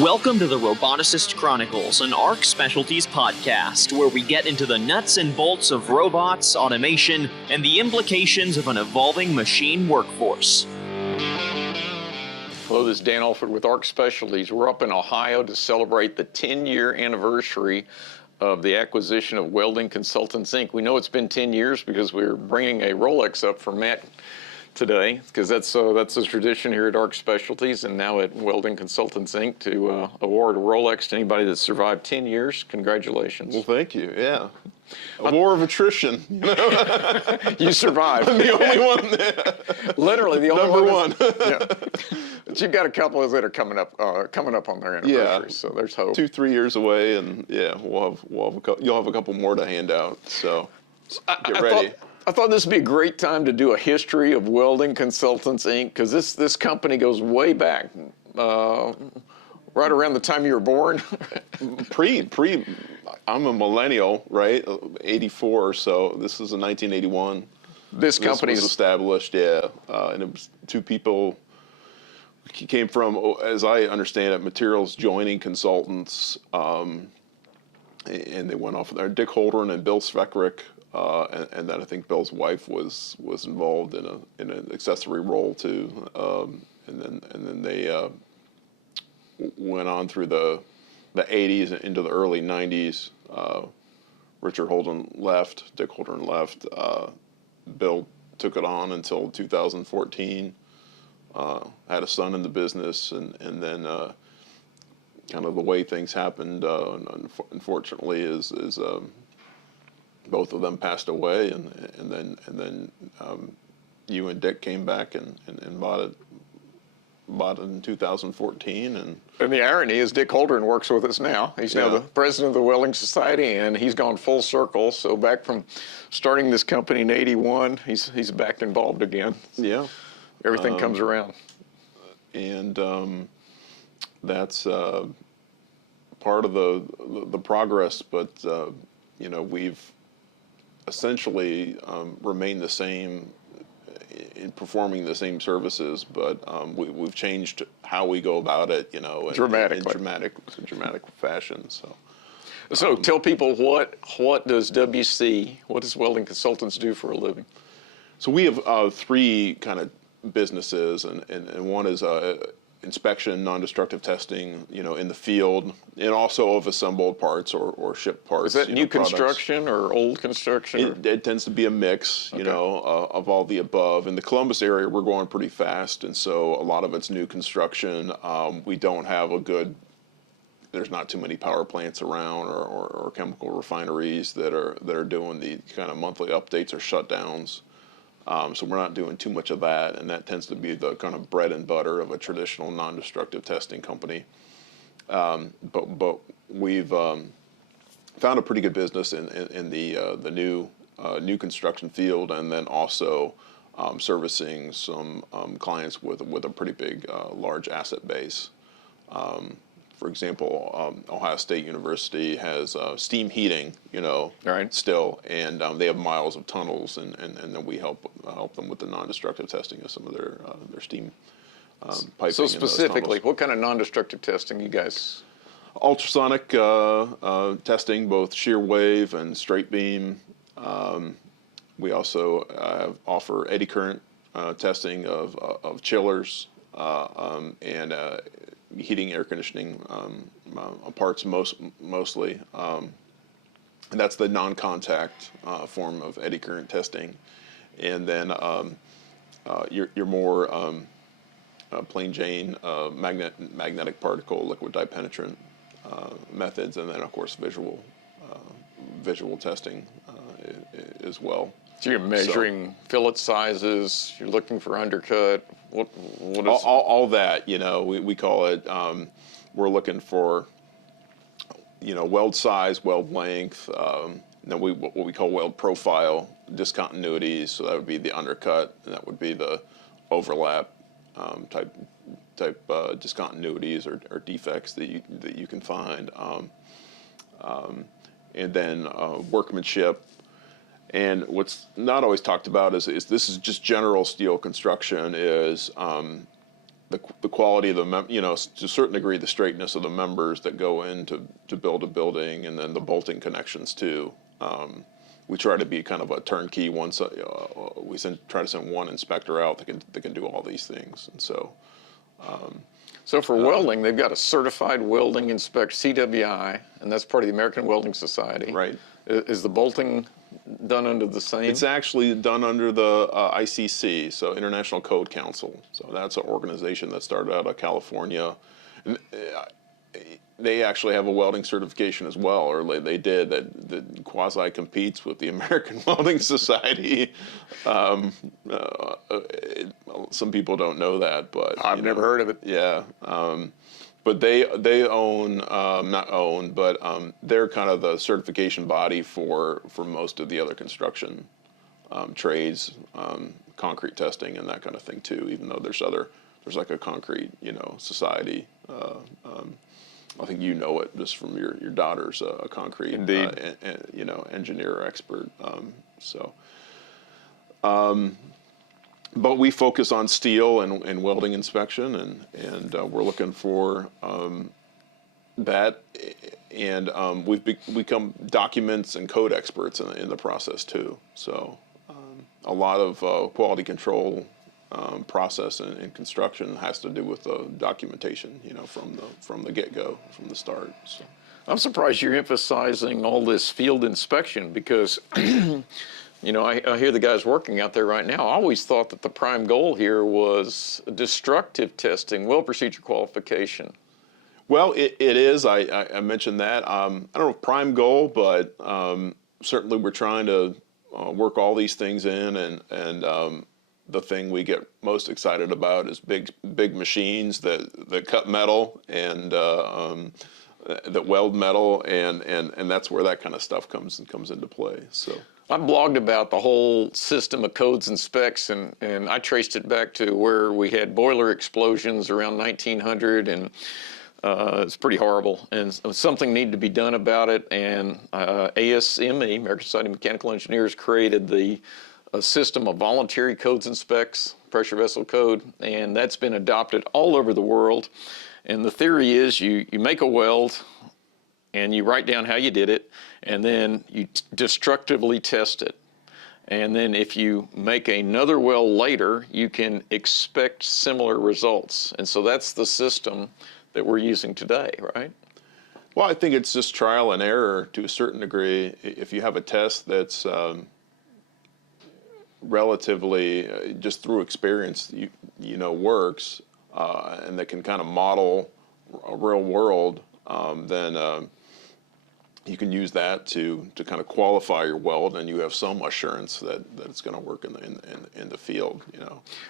Welcome to the Roboticist Chronicles, an ARC Specialties podcast, where we get into the nuts and bolts of robots, automation, and the implications of an evolving machine workforce. Hello, this is Dan Alford with ARC Specialties. We're up in Ohio to celebrate the 10-year anniversary of the acquisition of Welding Consultants, Inc. We know it's been 10 years because we're bringing a Rolex up for Matt today, because that's a tradition here at ARC Specialties and now at Welding Consultants, Inc. to award a Rolex to anybody that's survived 10 years. Congratulations. Well, thank you. Yeah. A war of attrition. You survived. I'm the only one. Literally the only Number one. Yeah. But you've got a couple that are coming up on their anniversary, Yeah. so there's hope. 2-3 years away, and yeah, you'll have a couple more to hand out. So get ready. I thought this would be a great time to do a history of Welding Consultants, Inc., because this company goes way back, right around the time you were born. I'm a millennial, right? 84, so this is in 1981. This company was established, yeah, and it was two people. Came from, as I understand it, Materials Joining Consultants, and they went off there. Dick Holdren and Bill Svekrick. And then I think Bill's wife was involved in an accessory role too, and then they went on through the 80s and into the early 90s. Richard Holden left, Dick Holdren left. Bill took it on until 2014. Had a son in the business, and then kind of the way things happened, unfortunately, is both of them passed away, and then you and Dick came back and bought it in 2014. And the irony is Dick Holdren works with us now. He's now the president of the Welding Society, and he's gone full circle. So back from starting this company in 81, he's back involved again. Yeah. Everything comes around. And that's part of the progress, but we've essentially remain the same in performing the same services, but we've changed how we go about it, in dramatic fashion. So tell people what does Welding Consultants do for a living? So we have three kind of businesses, and one is inspection, non-destructive testing, in the field, and also of assembled parts or shipped parts. Is that new construction or old construction? It tends to be a mix, of all the above. In the Columbus area, we're going pretty fast, and so a lot of it's new construction. We don't have there's not too many power plants around or chemical refineries that are doing the kind of monthly updates or shutdowns. So we're not doing too much of that, and that tends to be the kind of bread and butter of a traditional non-destructive testing company. But we've found a pretty good business in the new construction field, and then also servicing some clients with a pretty big large asset base. For example, Ohio State University has steam heating, still, and they have miles of tunnels, and then we help them with the non-destructive testing of some of their steam piping. So specifically, what kind of non-destructive testing you guys? Ultrasonic testing, both shear wave and straight beam. We also offer eddy current testing of chillers and heating, air conditioning parts mostly, and that's the non-contact form of eddy current testing. And then your more plain Jane magnetic particle liquid dye penetrant methods, and then of course visual testing as well. So you're measuring fillet sizes. You're looking for undercut. What is all that? We call it. We're looking for weld size, weld length. Then what we call weld profile, discontinuities. So that would be the undercut, and that would be the overlap type discontinuities or defects that you can find. And then workmanship. And what's not always talked about is this is just general steel construction, is the quality of the to a certain degree the straightness of the members that go in to build a building, and then the bolting connections too. We try to be kind of a turnkey. We try to send one inspector out that can do all these things, and so. So for welding, they've got a certified welding inspector, CWI, and that's part of the American Welding Society. Right. Is the bolting done under the same? It's actually done under the ICC, so International Code Council. So that's an organization that started out of California. And, they actually have a welding certification as well, or they did, that quasi competes with the American Welding Society. Some people don't know that, but I've never heard of it. Yeah, but they own, not own, but they're kind of the certification body for most of the other construction trades, concrete testing and that kind of thing too. Even though there's like a concrete society. I think you know it just from your daughter's a concrete engineer or expert. But we focus on steel and welding inspection, and we're looking for that, and we've become documents and code experts in the process too. So a lot of quality control process in construction has to do with the documentation, from the get-go, from the start. So. I'm surprised you're emphasizing all this field inspection because, I hear the guys working out there right now. I always thought that the prime goal here was destructive testing, weld procedure qualification. Well, it is. I mentioned that. I don't know if prime goal, but certainly we're trying to work all these things in, and the thing we get most excited about is big machines that cut metal and that weld metal, and that's where that kind of stuff comes into play. So I blogged about the whole system of codes and specs, and I traced it back to where we had boiler explosions around 1900, and it's pretty horrible, and something needed to be done about it. And ASME, American Society of Mechanical Engineers, created a system of voluntary codes and specs, pressure vessel code, and that's been adopted all over the world. And the theory is you make a weld and you write down how you did it, and then you destructively test it. And then if you make another weld later, you can expect similar results. And so that's the system that we're using today, right? Well, I think it's just trial and error to a certain degree. If you have a test that's relatively just through experience works, and that can kind of model a real world, then you can use that to kind of qualify your weld, and you have some assurance that it's going to work in the field.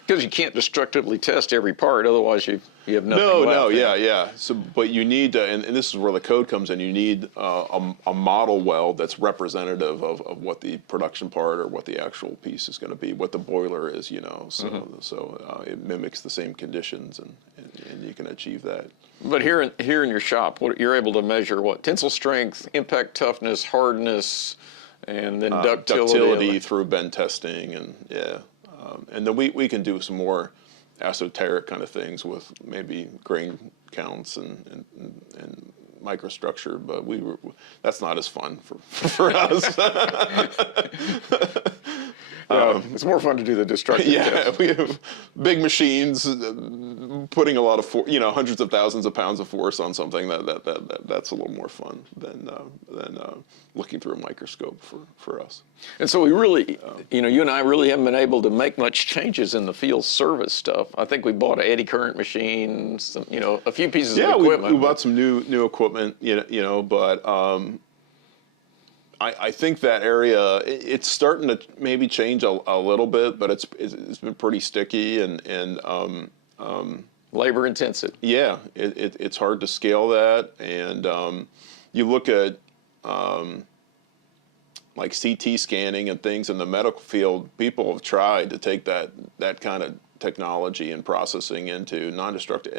Because you can't destructively test every part, otherwise you have nothing left. Yeah. So, but you need to, and this is where the code comes in. You need a model weld that's representative of what the production part or what the actual piece is going to be, what the boiler is. So it mimics the same conditions, and you can achieve that. But here in your shop, you're able to measure what? Tensile strength, impact toughness, hardness, and then ductility through bend testing, and and then we can do some more esoteric kind of things with maybe grain counts and microstructure, but that's not as fun for us. It's more fun to do the destructive test. We have big machines putting a lot of hundreds of thousands of pounds of force on something that's a little more fun than looking through a microscope for us. And so we really, you and I really haven't been able to make much changes in the field service stuff. I think we bought an eddy current machine, some, a few pieces of equipment. We bought some new equipment, but. I think that area, it's starting to maybe change a little bit, but it's been pretty sticky and labor intensive. Yeah, it's hard to scale that, and you look at like CT scanning and things in the medical field. People have tried to take that kind of technology and processing into non-destructive,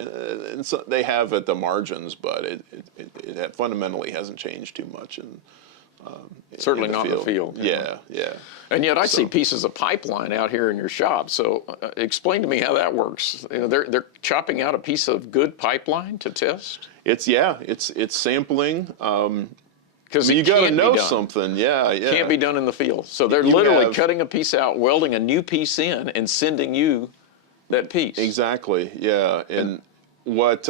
and so they have at the margins, but it fundamentally hasn't changed too much. And Certainly not in the field. Yeah. And yet I see pieces of pipeline out here in your shop. So explain to me how that works. They're chopping out a piece of good pipeline to test? It's sampling. Because you got to know something. Yeah. Can't be done in the field. So they're literally cutting a piece out, welding a new piece in, and sending you that piece. Exactly. Yeah. And what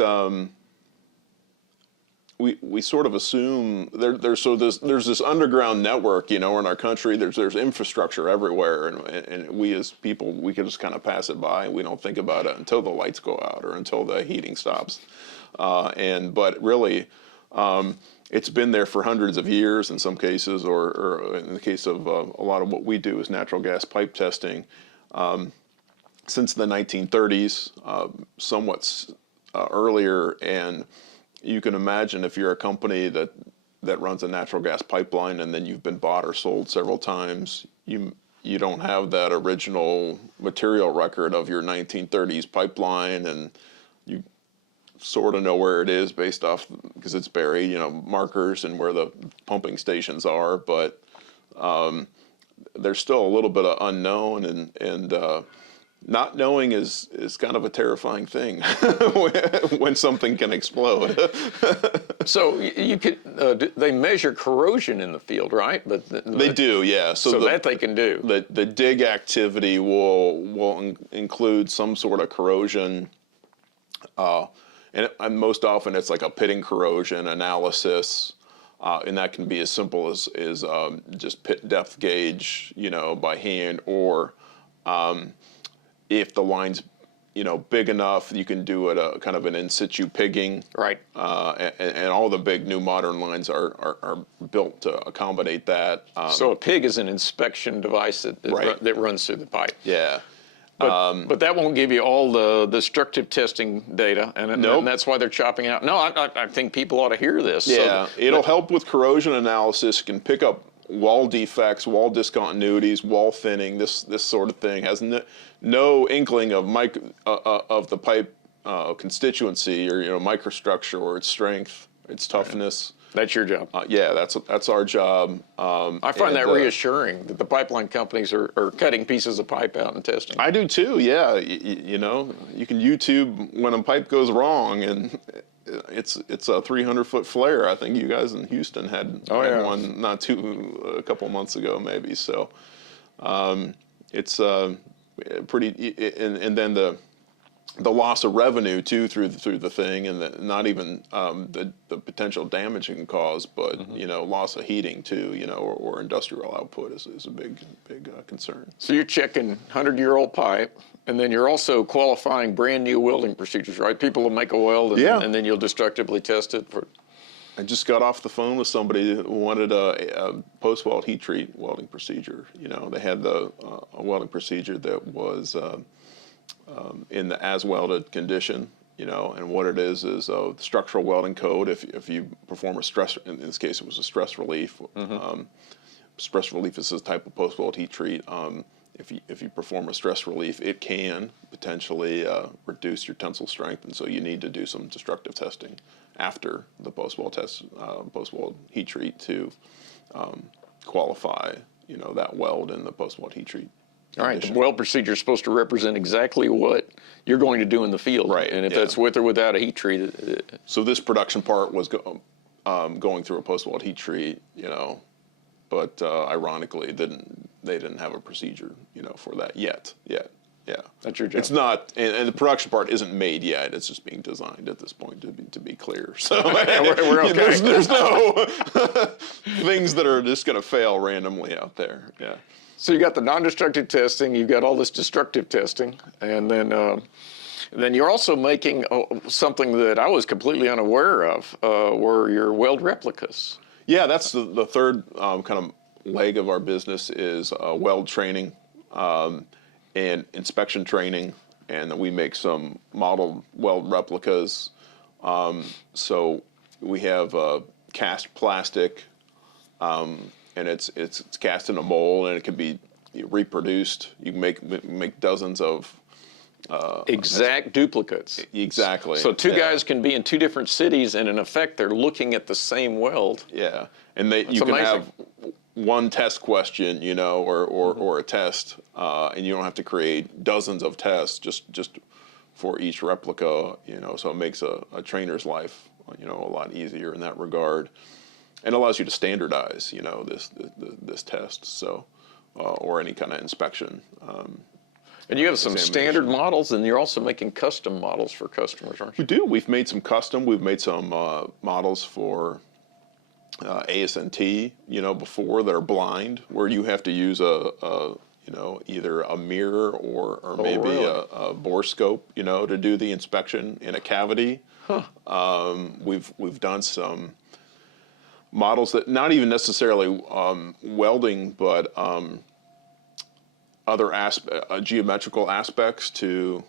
we sort of assume there's this underground network, in our country. There's infrastructure everywhere, and we as people, we can just kind of pass it by, and we don't think about it until the lights go out or until the heating stops. But really, it's been there for hundreds of years in some cases, or in the case of a lot of what we do is natural gas pipe testing. Since the 1930s, somewhat earlier, and you can imagine if you're a company that runs a natural gas pipeline and then you've been bought or sold several times, you don't have that original material record of your 1930s pipeline, and you sort of know where it is based off, because it's buried, markers and where the pumping stations are, but there's still a little bit of unknown, and not knowing is kind of a terrifying thing when something can explode. So you could they measure corrosion in the field, right? But they do, yeah. So that they can do. The dig activity will include some sort of corrosion, and most often it's like a pitting corrosion analysis. And that can be as simple as just pit depth gauge, by hand, or if the line's, big enough, you can do it a kind of an in situ pigging. Right. And all the big new modern lines are built to accommodate that. So a pig is an inspection device that runs through the pipe. Yeah. But that won't give you all the destructive testing data, and that's why they're chopping out. No, I think people ought to hear this. Yeah, it'll help with corrosion analysis. Can pick up wall defects, wall discontinuities, wall thinning, this sort of thing. Has no inkling of the pipe constituency, or microstructure, or its strength, its toughness. That's your job. Yeah, that's our job. I find that reassuring that the pipeline companies are cutting pieces of pipe out and testing. I do too. Yeah, you can YouTube when a pipe goes wrong, and it's a 300-foot flare. I think you guys in Houston had one a couple months ago, maybe. So it's pretty, and then the loss of revenue too through the thing, and not even the potential damage it can cause, but loss of heating too, or industrial output is a big concern. So you're checking 100-year-old pipe, and then you're also qualifying brand new welding procedures, right? People will make a weld, and then you'll destructively test it for. I just got off the phone with somebody who wanted a post-weld heat treat welding procedure. They had a welding procedure that was in the as welded condition, and what it is the structural welding code. If you perform a stress, in this case it was a stress relief. Stress relief is this type of post-weld heat treat. If you perform a stress relief, it can potentially reduce your tensile strength, and so you need to do some destructive testing after the post-weld heat treat to qualify that weld in the post-weld heat treat. All right, the weld procedure is supposed to represent exactly what you're going to do in the field. Right. And if that's with or without a heat treat. So this production part was going through a post-weld heat treat, but ironically they didn't have a procedure, for that yet. Yeah. That's your job. It's not, and the production part isn't made yet. It's just being designed at this point, to be clear. So we're okay. There's no things that are just going to fail randomly out there. Yeah. So you got the non-destructive testing, you've got all this destructive testing, and then you're also making something that I was completely unaware of, were your weld replicas. Yeah, that's the third kind of leg of our business is weld training and inspection training, and we make some model weld replicas. So we have cast plastic. And it's cast in a mold, and it can be reproduced. You can make dozens of exact duplicates. Exactly. So two guys can be in two different cities, and in effect, they're looking at the same weld. Yeah, and you can have one test question, you know, or a test, and you don't have to create dozens of tests just for each replica, you know. So it makes a trainer's life, you know, a lot easier in that regard, and allows you to standardize, you know, this test. So, or any kind of inspection. And you have some standard models, and you're also making custom models for customers, aren't you? We do. We've made some custom. We've made some models for ASNT, you know, before that are blind, where you have to use you know, either a mirror or maybe a bore scope, you know, to do the inspection in a cavity. Huh. We've done some models that not even necessarily welding, but other geometrical aspects to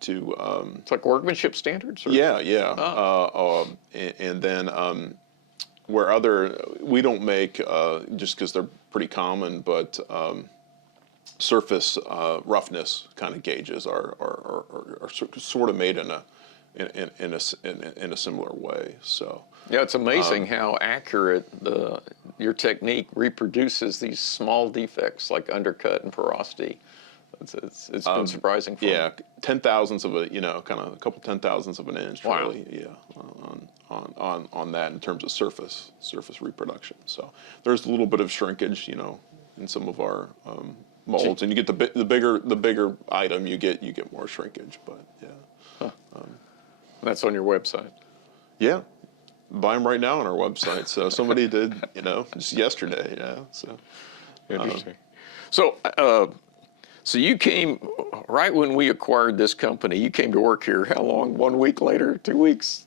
it's like workmanship standards? Or? Yeah. And then where we don't make, just because they're pretty common, but surface roughness kind of gauges are sort of made in a similar way. So yeah, it's amazing how accurate your technique reproduces these small defects like undercut and porosity. It's been surprising for me. 10,000ths of a, you know, kind of a couple 10,000ths of an inch. Wow. Really, yeah, on that in terms of surface reproduction. So there's a little bit of shrinkage, you know, in some of our molds, and you get the bigger item, you get more shrinkage. But yeah, that's on your website. Yeah, buy them right now on our website. So somebody did, you know, just yesterday. Yeah, so interesting. So you came right when we acquired this company. You came to work here. How long? 1 week later? 2 weeks?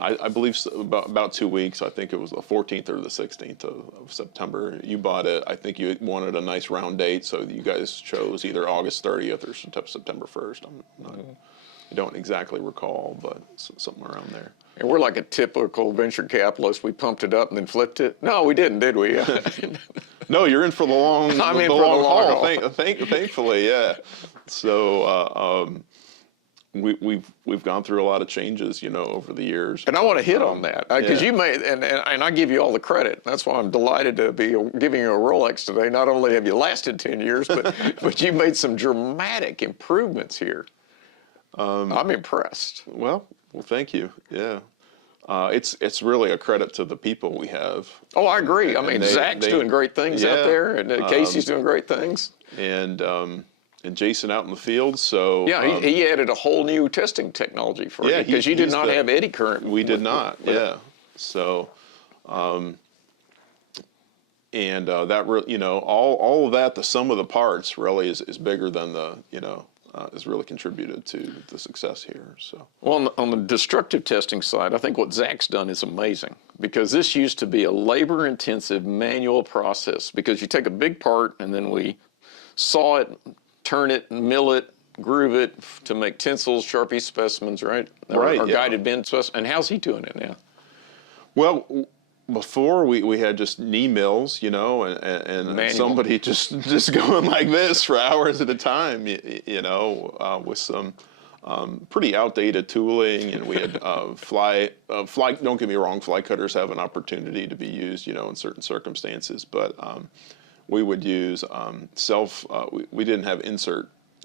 I believe about 2 weeks. I think it was the 14th or the 16th of September. You bought it. I think you wanted a nice round date, so you guys chose either August 30th or September 1st. I don't exactly recall, but something around there. And we're like a typical venture capitalist. We pumped it up and then flipped it. No, we didn't, did we? No, you're in for the long. I'm in for the long haul. Thankfully, yeah. So we've gone through a lot of changes, you know, over the years. And I want to hit on that because you made, and I give you all the credit. That's why I'm delighted to be giving you a Rolex today. Not only have you lasted 10 years, but you made some dramatic improvements here. I'm impressed. Well, thank you. Yeah. It's really a credit to the people we have. Oh, I agree. I mean, Zach's doing great things out there, and Casey's doing great things. And Jason out in the field. So yeah, he added a whole new testing technology for you because you did not have eddy current. We did not. Yeah. So, and that you know, all of that, the sum of the parts really is bigger than the, you know. Has really contributed to the success here. So, well, on the destructive testing side, I think what Zach's done is amazing because this used to be a labor-intensive manual process because you take a big part and then we saw it, turn it, mill it, groove it to make tinsels, Sharpie specimens, right? Right. Or guided bend specimens. And how's he doing it now? Well, before we had just knee mills, you know, and somebody just going like this for hours at a time, you know, with some pretty outdated tooling, and we had fly. Don't get me wrong, fly cutters have an opportunity to be used, you know, in certain circumstances, but we would use we didn't have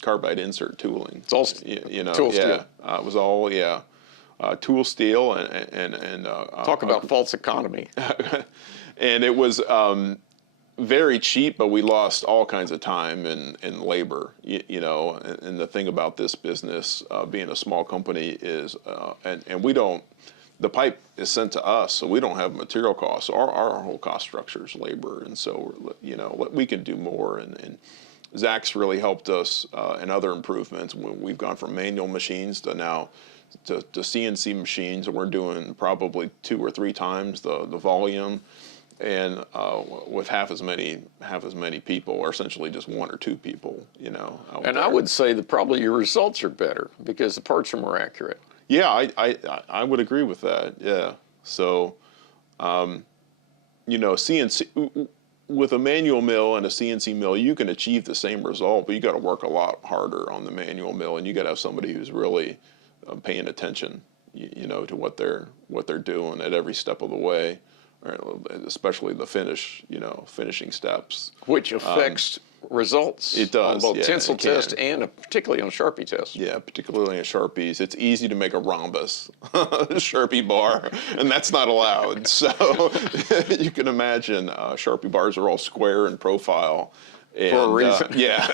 carbide insert tooling. It's all you know, tool steel. It was all tool steel and talk about false economy. And it was very cheap, but we lost all kinds of time and labor, you know. And the thing about this business, being a small company, is and we don't. The pipe is sent to us, so we don't have material costs. Our whole cost structure is labor, and so you know we can do more. And Zach's really helped us in other improvements. We've gone from manual machines to now to CNC machines, and we're doing probably 2 or 3 times the volume, and with half as many people, or essentially just 1 or 2 people, you know. And I would say that probably your results are better because the parts are more accurate. Yeah, I would agree with that. Yeah. So, you know, CNC. with a manual mill and a CNC mill, you can achieve the same result, but you got to work a lot harder on the manual mill, and you got to have somebody who's really paying attention, to what they're doing at every step of the way, especially the finishing steps, which affects results. It does on both tensile test and particularly on Sharpie test. Yeah, particularly on Sharpies. It's easy to make a rhombus Sharpie bar, and that's not allowed. So you can imagine Sharpie bars are all square in profile. And, for a reason. Yeah,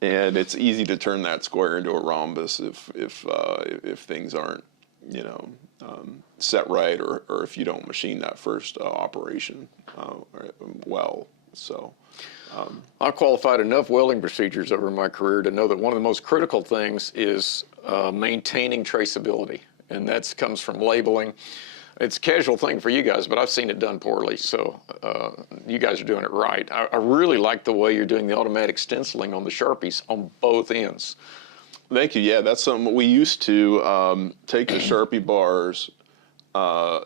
and it's easy to turn that square into a rhombus if things aren't set right, or if you don't machine that first operation well. So. I've qualified enough welding procedures over my career to know that one of the most critical things is maintaining traceability, and that comes from labeling. It's a casual thing for you guys, but I've seen it done poorly, so you guys are doing it right. I really like the way you're doing the automatic stenciling on the Sharpies on both ends. Thank you. Yeah, that's something we used to take the Sharpie bars.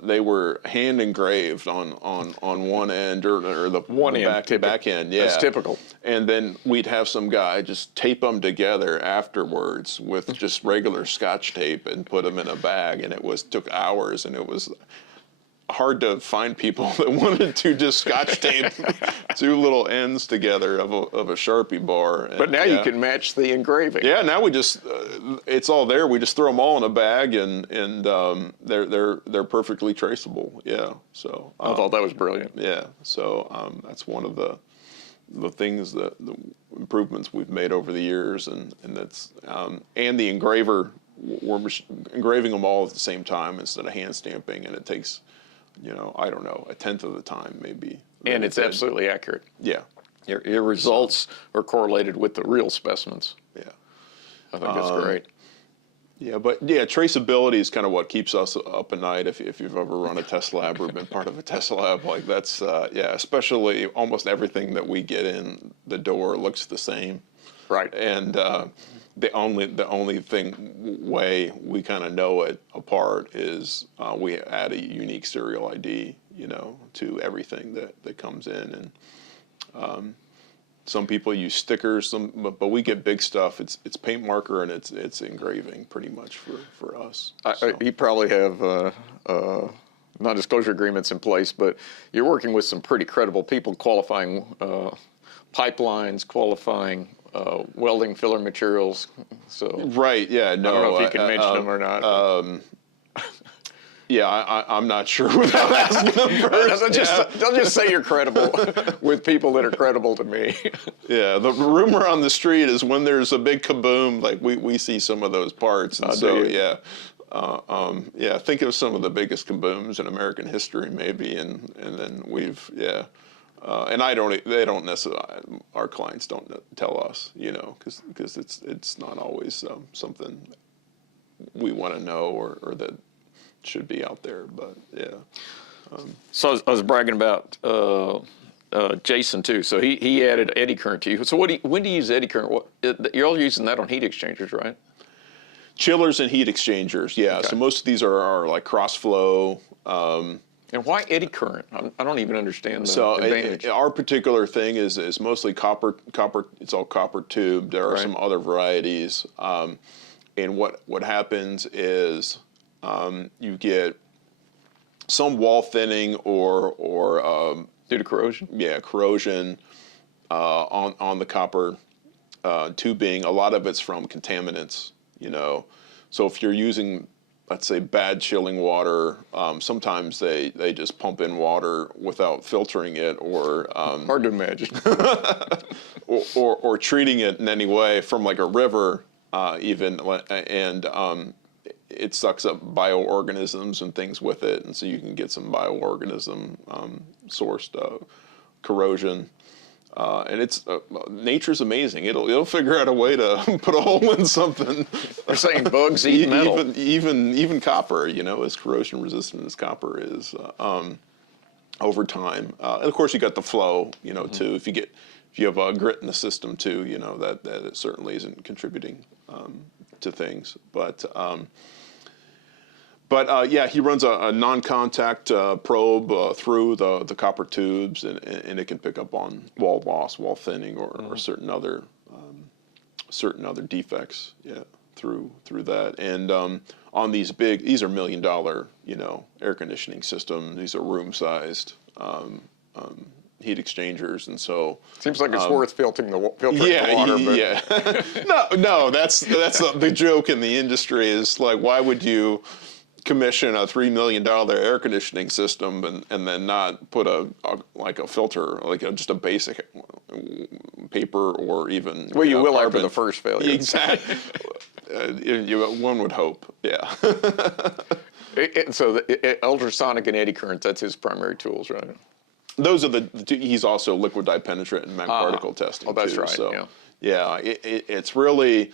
They were hand engraved on one end or the back end. Yeah, that's typical. And then we'd have some guy just tape them together afterwards with just regular Scotch tape and put them in a bag, and took hours, and it was hard to find people that wanted to just Scotch tape two little ends together of a Sharpie bar. And, but now you can match the engraving. Yeah, now we just it's all there. We just throw them all in a bag, and they're perfectly traceable. Yeah, so I thought that was brilliant. Yeah, so that's one of the things the improvements we've made over the years, and that's and the engraver, we're engraving them all at the same time instead of hand stamping, and it takes, I don't know, a tenth of the time maybe. And it's absolutely accurate. Yeah. Your results are correlated with the real specimens. Yeah. I think that's great. Yeah, but traceability is kind of what keeps us up at night. If you've ever run a test lab or been part of a test lab, like that's, especially almost everything that we get in the door looks the same. Right. And the only way we kind of know it apart is we add a unique serial ID, to everything that comes in. And some people use stickers, but we get big stuff. It's paint marker and it's engraving pretty much for us. So. You probably have non-disclosure agreements in place, but you're working with some pretty credible people qualifying pipelines, qualifying welding filler materials. So right, yeah, no. I don't know if you can mention them or not. Yeah, I'm not sure without asking them first. Don't just say you're credible with people that are credible to me. Yeah, the rumor on the street is when there's a big kaboom, like we see some of those parts. And so think of some of the biggest kabooms in American history, maybe, and then and they don't necessarily, our clients don't tell us, because it's not always something we want to know or that should be out there, but yeah. So I was bragging about Jason too. So he added eddy current to you. So when do you use eddy current? You're all using that on heat exchangers, right? Chillers and heat exchangers, yeah. Okay. So most of these are like cross flow. And why eddy current? I don't even understand the advantage. Our particular thing is mostly copper. It's all copper tube. There are some other varieties, and what happens is you get some wall thinning or due to corrosion. Yeah, corrosion on the copper tubing. A lot of it's from contaminants. So if you're using, let's say, bad chilling water, sometimes they just pump in water without filtering it, or hard to imagine, or treating it in any way from like a river, even, and it sucks up bioorganisms and things with it, and so you can get some bioorganism sourced corrosion. And it's nature's amazing. It'll figure out a way to put a hole in something. They're saying bugs eat metal. Even copper, as corrosion resistant as copper is over time. And of course, you got the flow, too. If you have a grit in the system too, that it certainly isn't contributing to things. But But yeah, he runs a non-contact probe through the copper tubes, and it can pick up on wall loss, wall thinning, or certain other defects. Yeah, through that. And on these these are $1 million, air conditioning systems. These are room-sized heat exchangers, and so seems like it's worth filtering the water. Yeah. No, that's the joke in the industry is like, why would you commission a $3 million air conditioning system and then not put a filter, just a basic paper or even you will carbon. after the first failure. Exactly. One would hope. Yeah. So the ultrasonic and eddy currents, that's his primary tools, right? Those are he's also liquid dye penetrant and mag particle testing. Oh, that's too. right. So, yeah, it's really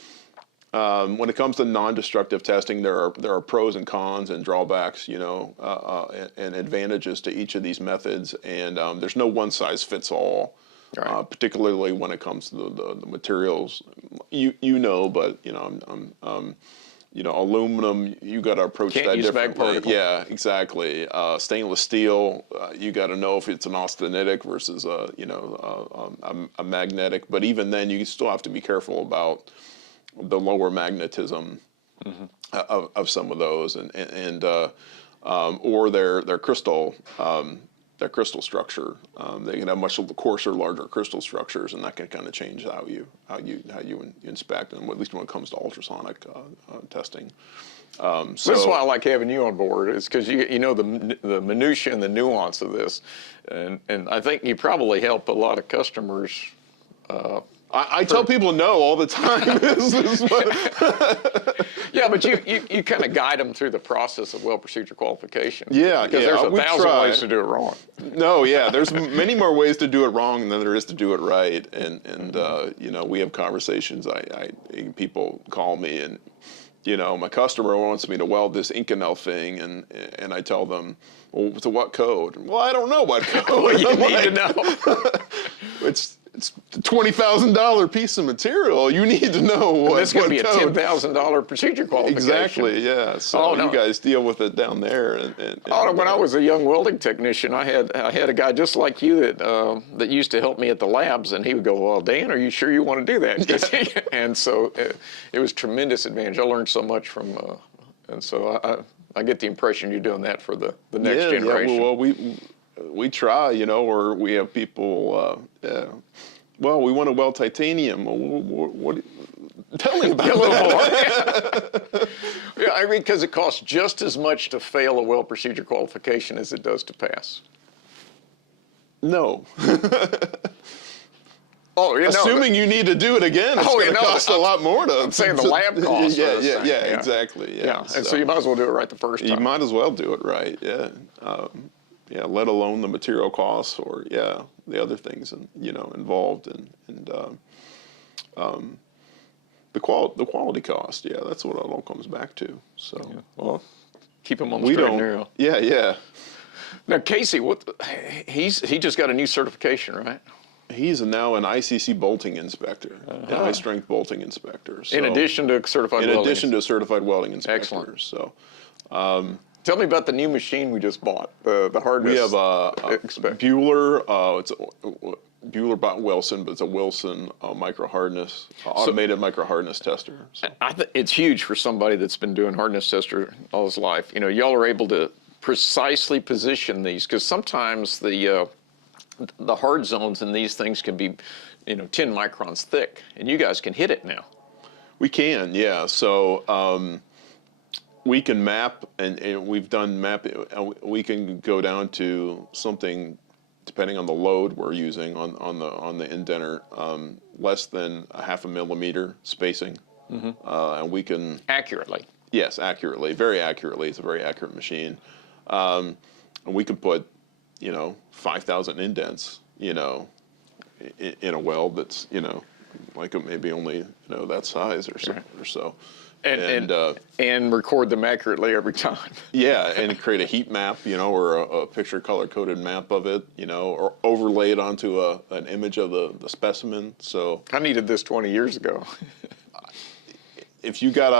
when it comes to non-destructive testing, there are pros and cons and drawbacks, and advantages to each of these methods, and there's no one size fits all. Right. Particularly when it comes to the materials, but aluminum, you got to approach that differently. Yeah, exactly. Stainless steel, you got to know if it's an austenitic versus a magnetic. But even then, you still have to be careful about the lower magnetism of some of those, or their crystal. Their crystal structure, they can have much coarser, larger crystal structures, and that can kind of change how you inspect, and at least when it comes to ultrasonic testing. So that's why I like having you on board, is because you know the minutia and the nuance of this, and I think you probably help a lot of customers. I tell people no all the time. Yeah, but you kind of guide them through the process of weld procedure qualification. Yeah, because there's 1,000 ways to do it wrong. No, yeah, there's many more ways to do it wrong than there is to do it right. And we have conversations. People call me and my customer wants me to weld this Inconel thing, and I tell them, well, to what code? Well, I don't know what code. Well, you need to know. It's a $20,000 piece of material. You need to know what. It's going to be a $10,000 procedure qualification. Exactly. Yeah. So you guys deal with it down there. When I was a young welding technician, I had a guy just like you that used to help me at the labs, and he would go, "Well, Dan, are you sure you want to do that?" And so it was tremendous advantage. I learned so much from, and so I get the impression you're doing that for the next generation. Yeah. Well, we try, or we have people. Well, we want to weld titanium. What tell me about a little more. Yeah, I mean, because it costs just as much to fail a weld procedure qualification as it does to pass. No. Assuming you need to do it again, it's going to cost a lot more to. I'm saying the lab costs. Yeah, exactly. Yeah. And so you might as well do it right the first time. You might as well do it right. Yeah. Let alone the material costs or the other things involved and the quality cost. Yeah, that's what it all comes back to. So well, keep them on the straight and narrow. Yeah. Now Casey, he just got a new certification, right? He's now an ICC bolting inspector, an high strength bolting inspector. So, in addition to certified welding inspector. Excellent. So. Tell me about the new machine we just bought, the hardness. We have a Bueller. It's a Bueller bought Wilson, but it's a Wilson micro-hardness, automated micro-hardness tester. So. It's huge for somebody that's been doing hardness tester all his life. Y'all are able to precisely position these, because sometimes the hard zones in these things can be 10 microns thick, and you guys can hit it now. We can, yeah. So we can map, and we've done mapping. We can go down to something, depending on the load we're using on the indenter, less than a 0.5 millimeter spacing, and we can accurately. Yes, accurately, very accurately. It's a very accurate machine, and we can put 5,000 indents, in a weld that's like maybe only that size or so. And record them accurately every time. Yeah, and create a heat map, or a picture color coded map of it, or overlay it onto an image of the specimen. So I needed this 20 years ago. if you got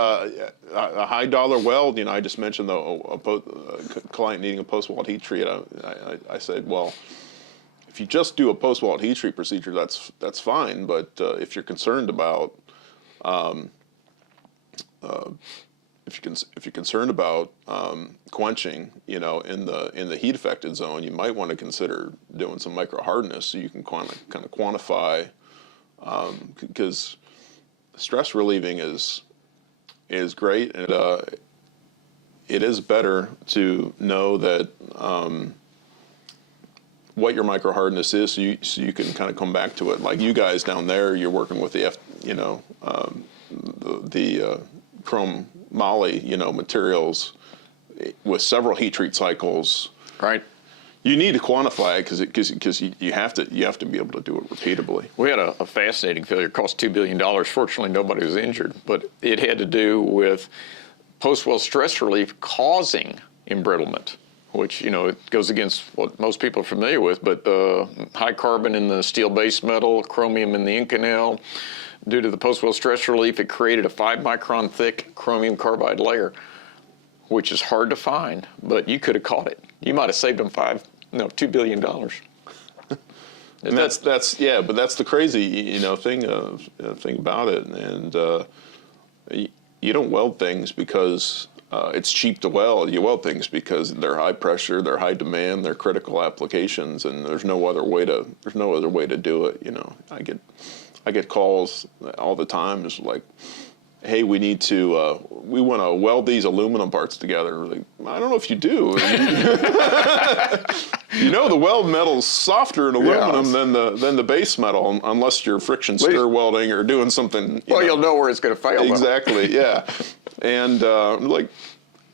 a high dollar weld, I just mentioned a client needing a post weld heat treat. I said, well, if you just do a post weld heat treat procedure, that's fine. But if you're concerned about if you're concerned about quenching, in the heat affected zone, you might want to consider doing some micro-hardness so you can kind of quantify, because stress relieving is great, and it is better to know that what your micro-hardness is, so you can kind of come back to it. Like you guys down there, you're working with the chrome moly, materials with several heat treat cycles. Right. You need to quantify it because you have to be able to do it repeatably. We had a fascinating failure. It cost $2 billion. Fortunately, nobody was injured, but it had to do with post-weld stress relief causing embrittlement, which, it goes against what most people are familiar with, but high carbon in the steel base metal, chromium in the Inconel. Due to the post-weld stress relief, it created a 5-micron thick chromium carbide layer, which is hard to find, but you could have caught it. You might have saved them $2 billion. And that's but that's the crazy thing about it. And you don't weld things because it's cheap to weld. You weld things because they're high pressure, they're high demand, they're critical applications, and there's no other way to do it. I get calls all the time. It's like, hey, we want to weld these aluminum parts together. Like, I don't know if you do. The weld metal's softer in aluminum than the base metal, unless you're friction stir welding or doing something. You'll know where it's going to fail. Exactly, yeah. And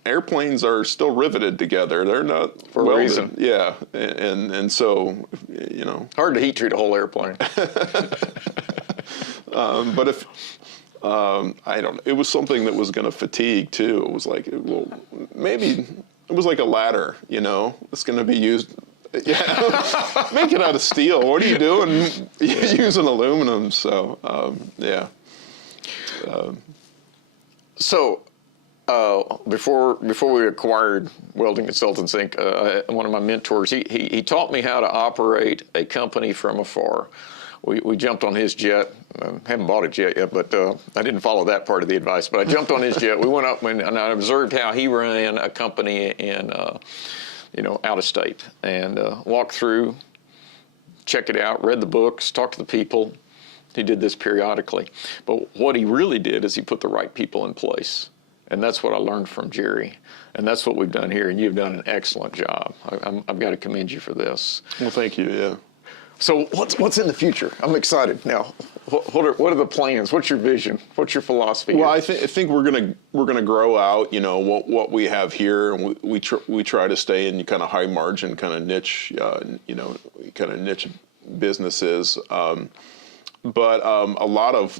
airplanes are still riveted together. They're not for welded. A reason. Yeah, and so hard to heat treat a whole airplane. But if I don't know, it was something that was going to fatigue too. It was like, maybe it was like a ladder. It's going to be used. Yeah, make it out of steel. What are you doing? Using aluminum. So So before we acquired Welding Consultants Inc., one of my mentors, he taught me how to operate a company from afar. We jumped on his jet. Haven't bought a jet yet, but I didn't follow that part of the advice. But I jumped on his jet. We went up and I observed how he ran a company in, out of state, and walked through, checked it out, read the books, talked to the people. He did this periodically. But what he really did is he put the right people in place. And that's what I learned from Jerry. And that's what we've done here. And you've done an excellent job. I've got to commend you for this. Well, thank you, yeah. So what's in the future? I'm excited. Now, what are the plans? What's your vision? What's your philosophy? Well, I think we're gonna grow out. What we have here, and we try to stay in kind of high margin, kind of niche, kind of niche businesses. But a lot of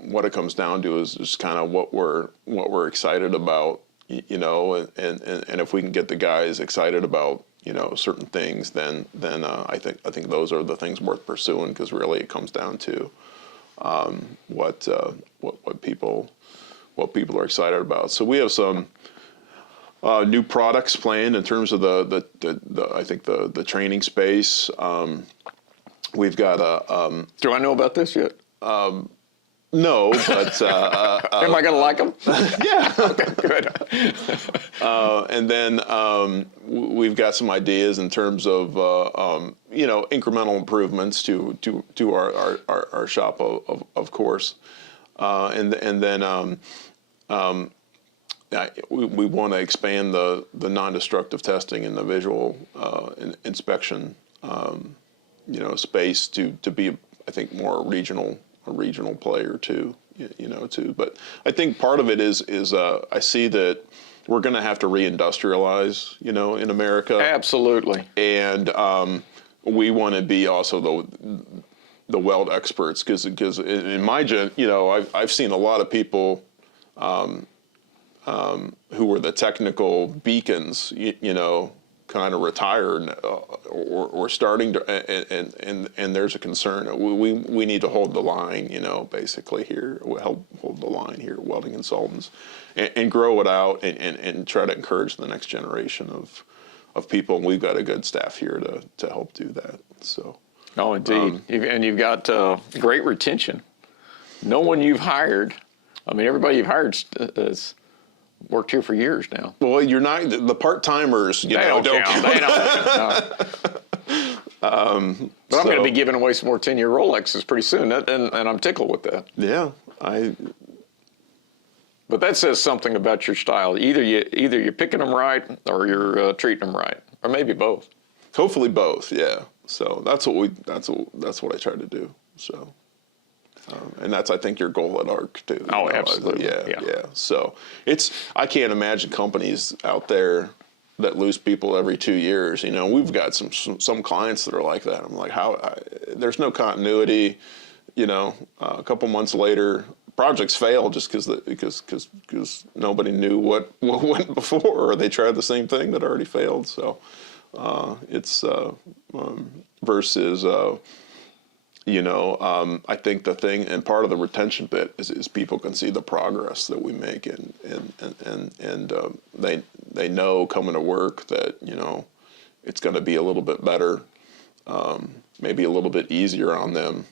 what it comes down to is just kind of what we're excited about. And if we can get the guys excited about certain things, then I think those are the things worth pursuing, because really it comes down to what people are excited about. So we have some new products planned in terms of the training space. We've got a. Do I know about this yet? No, but am I going to like them? Yeah. Okay, good. And then we've got some ideas in terms of incremental improvements to our shop, of course, and then we want to expand the non-destructive testing and the visual inspection space to be, I think, more a regional player too, But I think part of it is I see that we're going to have to reindustrialize, in America. Absolutely. And we want to be also the weld experts, because in my I've seen a lot of people who were the technical beacons, kind of retired or starting to, and there's a concern. We need to hold the line, basically here. We'll help hold the line here at Welding Consultants and grow it out and try to encourage the next generation of people. And we've got a good staff here to help do that. So. Oh, indeed. And you've got great retention. No one you've hired, I mean, everybody you've hired has worked here for years now. Well, you're not, the part-timers, They don't count. They don't count. But I'm going to be giving away some more 10-year Rolexes pretty soon, and I'm tickled with that. Yeah, But that says something about your style. Either you're picking them right, or you're treating them right, or maybe both. Hopefully both, yeah. So that's what I try to do. So, and that's, I think, your goal at ARC too. Oh, absolutely. Yeah. So I can't imagine companies out there that lose people every 2 years. We've got some clients that are like that. I'm like, there's no continuity. A couple months later, projects fail just because nobody knew what went before, or they tried the same thing that already failed. So. It's versus, I think the thing, and part of the retention bit is people can see the progress that we make, and they know coming to work that, it's going to be a little bit better, maybe a little bit easier on them,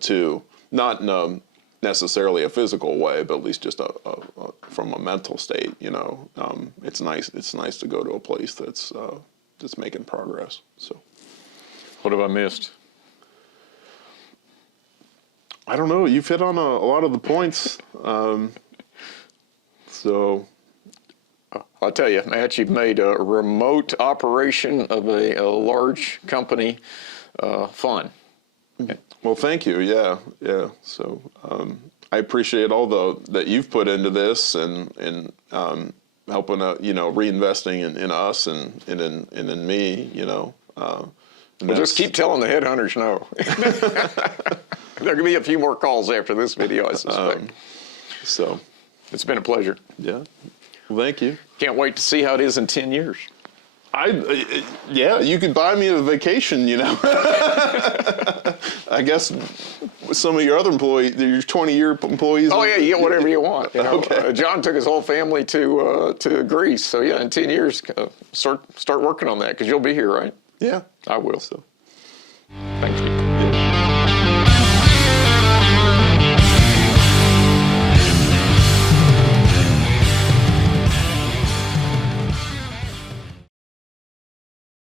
too. Not in necessarily a physical way, but at least just from a mental state, it's nice to go to a place that's making progress. So, what have I missed? I don't know. You've hit on a lot of the points. So, I'll tell you, Matt, you've made a remote operation of a large company fun. Well, thank you. Yeah. So, I appreciate all that you've put into this and helping reinvesting in us and in me, Well, just keep telling the headhunters no. There could be a few more calls after this video, I suspect. So it's been a pleasure. Yeah. Well, thank you. Can't wait to see how it is in 10 years. Yeah, you could buy me a vacation, I guess some of your other employees, your 20-year employees. Oh yeah, you get whatever you want. Okay. John took his whole family to Greece, so yeah, in 10 years, start working on that because you'll be here, right? Yeah, I will. So, thank you.